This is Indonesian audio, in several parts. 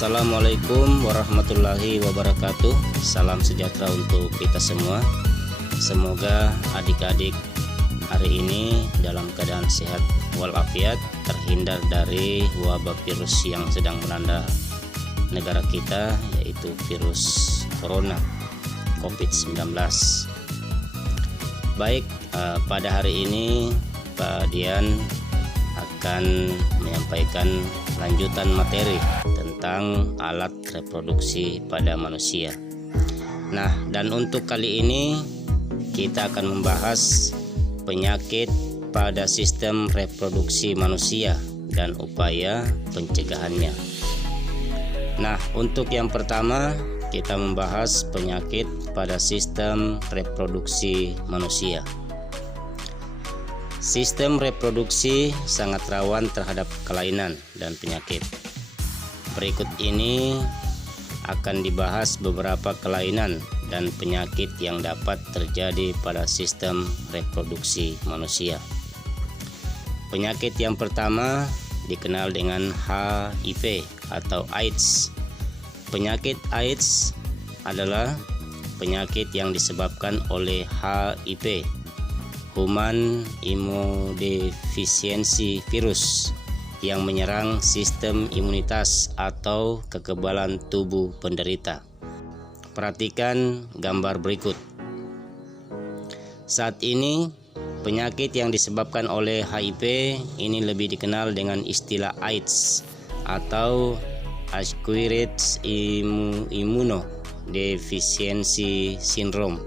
Assalamualaikum warahmatullahi wabarakatuh. Salam sejahtera untuk kita semua. Semoga adik-adik hari ini dalam keadaan sehat walafiat, terhindar dari wabah virus yang sedang melanda negara kita, yaitu virus corona COVID-19. Baik, pada hari ini Pak Dian akan menyampaikan lanjutan materi tentang alat reproduksi pada manusia. Nah, dan untuk kali ini kita akan membahas penyakit pada sistem reproduksi manusia dan upaya pencegahannya. Nah, untuk yang pertama kita membahas penyakit pada sistem reproduksi manusia. Sistem reproduksi sangat rawan terhadap kelainan dan penyakit. Berikut ini akan dibahas beberapa kelainan dan penyakit yang dapat terjadi pada sistem reproduksi manusia. Penyakit yang pertama dikenal dengan HIV atau AIDS. Penyakit AIDS adalah penyakit yang disebabkan oleh HIV, Human Immunodeficiency Virus, yang menyerang sistem imunitas atau kekebalan tubuh penderita. Perhatikan gambar berikut. Saat ini, penyakit yang disebabkan oleh HIV ini lebih dikenal dengan istilah AIDS atau Acquired Immunodeficiency Syndrome.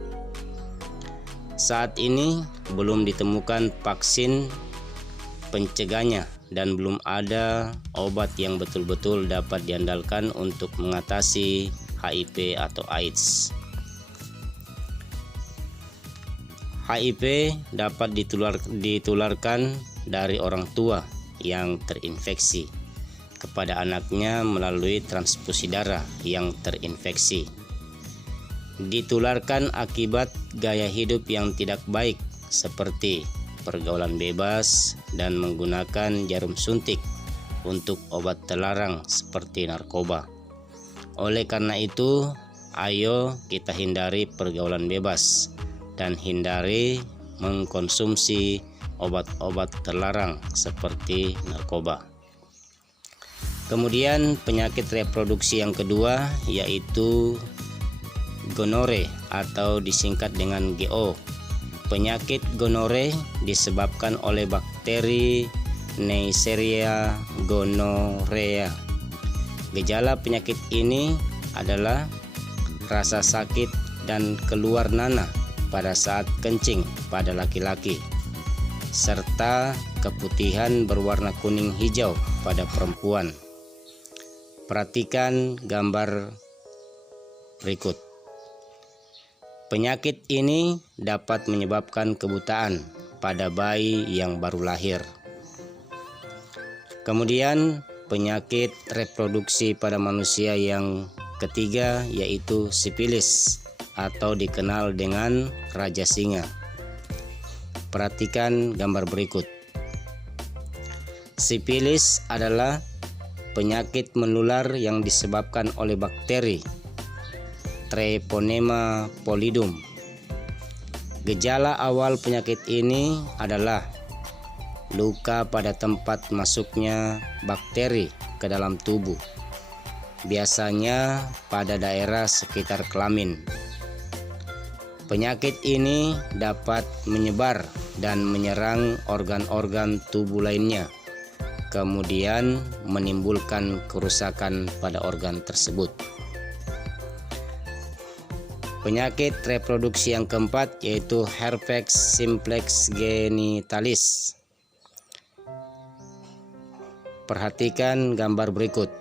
Saat ini belum ditemukan vaksin pencegahnya dan belum ada obat yang betul-betul dapat diandalkan untuk mengatasi HIV atau AIDS. HIV dapat ditularkan dari orang tua yang terinfeksi kepada anaknya melalui transfusi darah yang terinfeksi. Ditularkan akibat gaya hidup yang tidak baik seperti pergaulan bebas dan menggunakan jarum suntik untuk obat terlarang seperti narkoba. Oleh karena itu, ayo kita hindari pergaulan bebas dan hindari mengkonsumsi obat-obat terlarang seperti narkoba. Kemudian penyakit reproduksi yang kedua yaitu gonore atau disingkat dengan GO. Penyakit gonore disebabkan oleh bakteri Neisseria gonorrhea. Gejala penyakit ini adalah rasa sakit dan keluar nanah pada saat kencing pada laki-laki, serta keputihan berwarna kuning hijau pada perempuan. Perhatikan gambar berikut. Penyakit ini dapat menyebabkan kebutaan pada bayi yang baru lahir. Kemudian penyakit reproduksi pada manusia yang ketiga yaitu sifilis atau dikenal dengan raja singa. Perhatikan gambar berikut. Sifilis adalah penyakit menular yang disebabkan oleh bakteri Treponema pallidum. Gejala awal penyakit ini adalah luka pada tempat masuknya bakteri ke dalam tubuh, biasanya pada daerah sekitar kelamin. Penyakit ini dapat menyebar dan menyerang organ-organ tubuh lainnya, kemudian menimbulkan kerusakan pada organ tersebut. Penyakit reproduksi yang keempat yaitu herpes simplex genitalis. Perhatikan gambar berikut.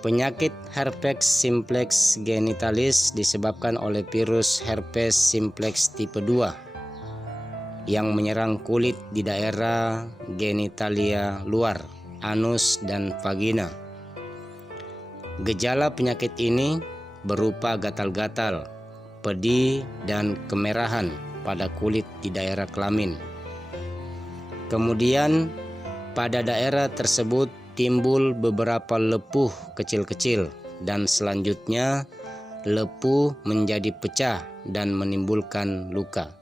Penyakit herpes simplex genitalis disebabkan oleh virus herpes simplex tipe 2 yang menyerang kulit di daerah genitalia luar, anus dan vagina. Gejala penyakit ini berupa gatal-gatal, pedih, dan kemerahan pada kulit di daerah kelamin. Kemudian pada daerah tersebut timbul beberapa lepuh kecil-kecil dan selanjutnya lepuh menjadi pecah dan menimbulkan luka.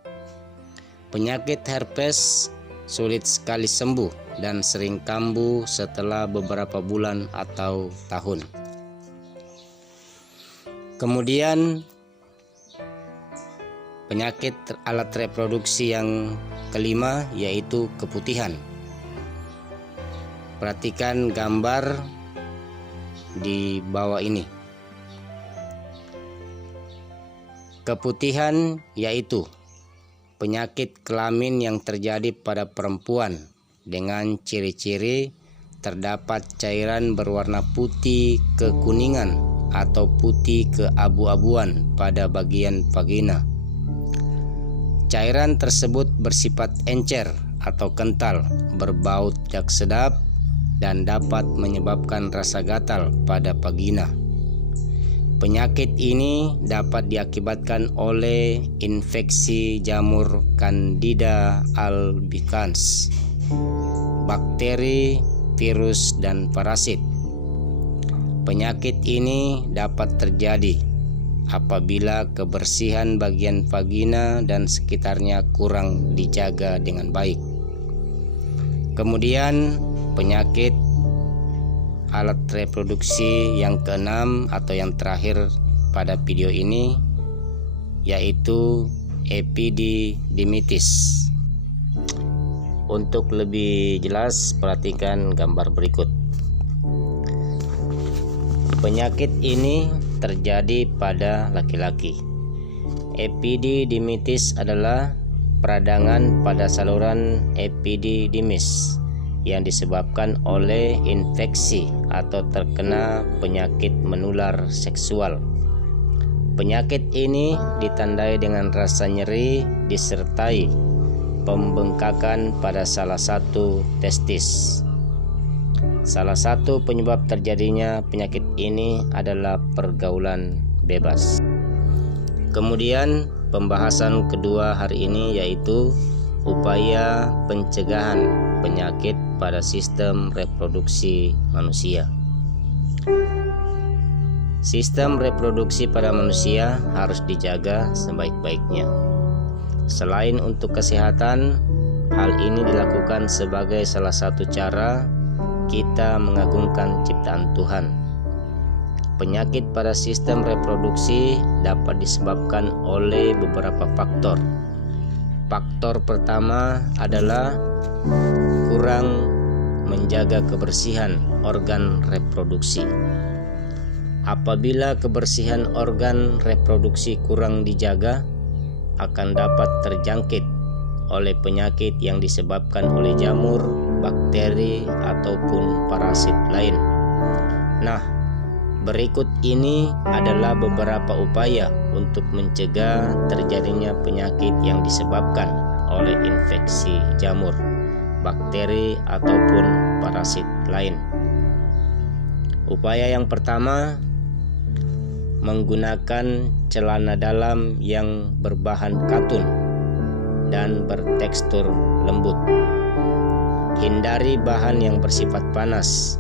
Penyakit herpes sulit sekali sembuh dan sering kambuh setelah beberapa bulan atau tahun. Kemudian penyakit alat reproduksi yang kelima yaitu keputihan. Perhatikan gambar di bawah ini. Keputihan yaitu penyakit kelamin yang terjadi pada perempuan dengan ciri-ciri terdapat cairan berwarna putih kekuningan atau putih keabu-abuan pada bagian vagina. Cairan tersebut bersifat encer atau kental, berbau tidak sedap, dan dapat menyebabkan rasa gatal pada vagina. Penyakit ini dapat diakibatkan oleh infeksi jamur Candida albicans, bakteri, virus, dan parasit. Penyakit ini dapat terjadi apabila kebersihan bagian vagina dan sekitarnya kurang dijaga dengan baik. Kemudian penyakit alat reproduksi yang keenam atau yang terakhir pada video ini yaitu epididymitis. Untuk lebih jelas perhatikan gambar berikut. Penyakit ini terjadi pada laki-laki. Epididymitis adalah peradangan pada saluran epididymis yang disebabkan oleh infeksi atau terkena penyakit menular seksual. Penyakit ini ditandai dengan rasa nyeri disertai pembengkakan pada salah satu testis. Salah satu penyebab terjadinya penyakit ini adalah pergaulan bebas. Kemudian pembahasan kedua hari ini yaitu upaya pencegahan penyakit pada sistem reproduksi manusia. Sistem reproduksi pada manusia harus dijaga sebaik-baiknya. Selain untuk kesehatan, hal ini dilakukan sebagai salah satu cara kita mengagungkan ciptaan Tuhan. Penyakit pada sistem reproduksi dapat disebabkan oleh beberapa faktor. Faktor pertama adalah kurang menjaga kebersihan organ reproduksi. Apabila kebersihan organ reproduksi kurang dijaga, akan dapat terjangkit oleh penyakit yang disebabkan oleh jamur, bakteri, ataupun parasit lain. Nah, berikut ini adalah beberapa upaya untuk mencegah terjadinya penyakit yang disebabkan oleh infeksi jamur, bakteri, ataupun parasit lain. Upaya yang pertama, menggunakan celana dalam yang berbahan katun dan bertekstur lembut. Hindari bahan yang bersifat panas,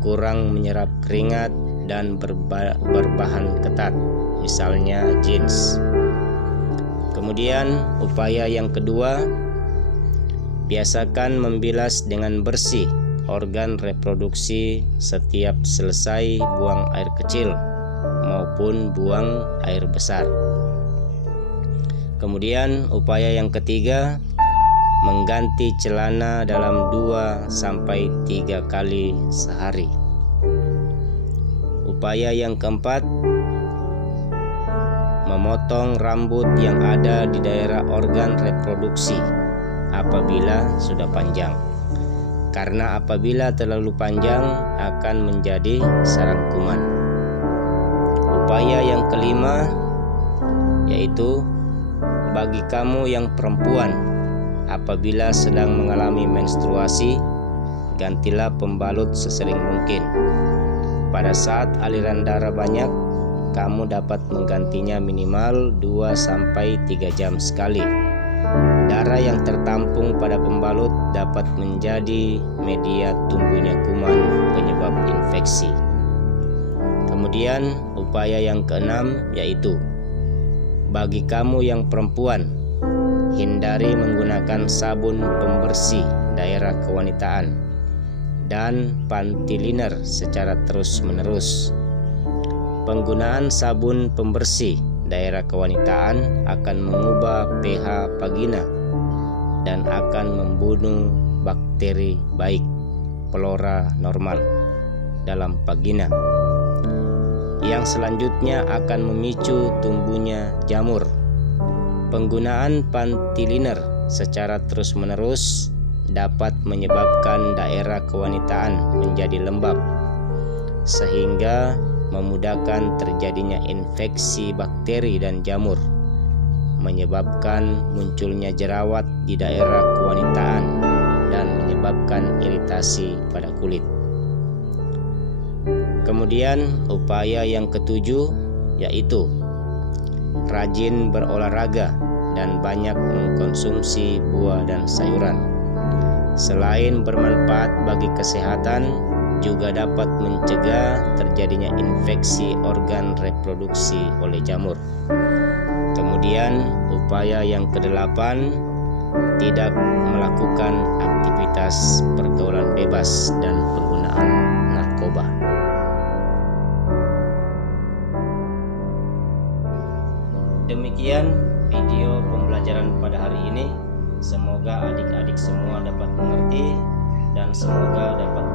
kurang menyerap keringat, dan berbahan ketat, misalnya jeans. Kemudian upaya yang kedua, biasakan membilas dengan bersih organ reproduksi setiap selesai buang air kecil maupun buang air besar. Kemudian upaya yang ketiga, mengganti celana dalam 2-3 kali sehari. Upaya yang keempat, memotong rambut yang ada di daerah organ reproduksi apabila sudah panjang, karena apabila terlalu panjang akan menjadi sarang kuman. Upaya yang kelima yaitu bagi kamu yang perempuan, apabila sedang mengalami menstruasi, gantilah pembalut sesering mungkin. Pada saat aliran darah banyak, kamu dapat menggantinya minimal 2-3 jam sekali. Darah yang tertampung pada pembalut dapat menjadi media tumbuhnya kuman infeksi. Kemudian upaya yang keenam yaitu bagi kamu yang perempuan, hindari menggunakan sabun pembersih daerah kewanitaan dan panty liner secara terus-menerus. Penggunaan sabun pembersih daerah kewanitaan akan mengubah pH vagina dan akan membunuh bakteri baik flora normal dalam vagina, yang selanjutnya akan memicu tumbuhnya jamur. Penggunaan panty liner secara terus-menerus dapat menyebabkan daerah kewanitaan menjadi lembab, sehingga memudahkan terjadinya infeksi bakteri dan jamur, menyebabkan munculnya jerawat di daerah kewanitaan dan menyebabkan iritasi pada kulit. Kemudian upaya yang ketujuh yaitu rajin berolahraga dan banyak mengkonsumsi buah dan sayuran. Selain bermanfaat bagi kesehatan, juga dapat mencegah terjadinya infeksi organ reproduksi oleh jamur. Kemudian upaya yang kedelapan, tidak melakukan aktivitas pergaulan bebas dan penggunaan narkoba. Demikian video pembelajaran pada hari ini. Semoga adik-adik semua dapat mengerti dan semoga dapat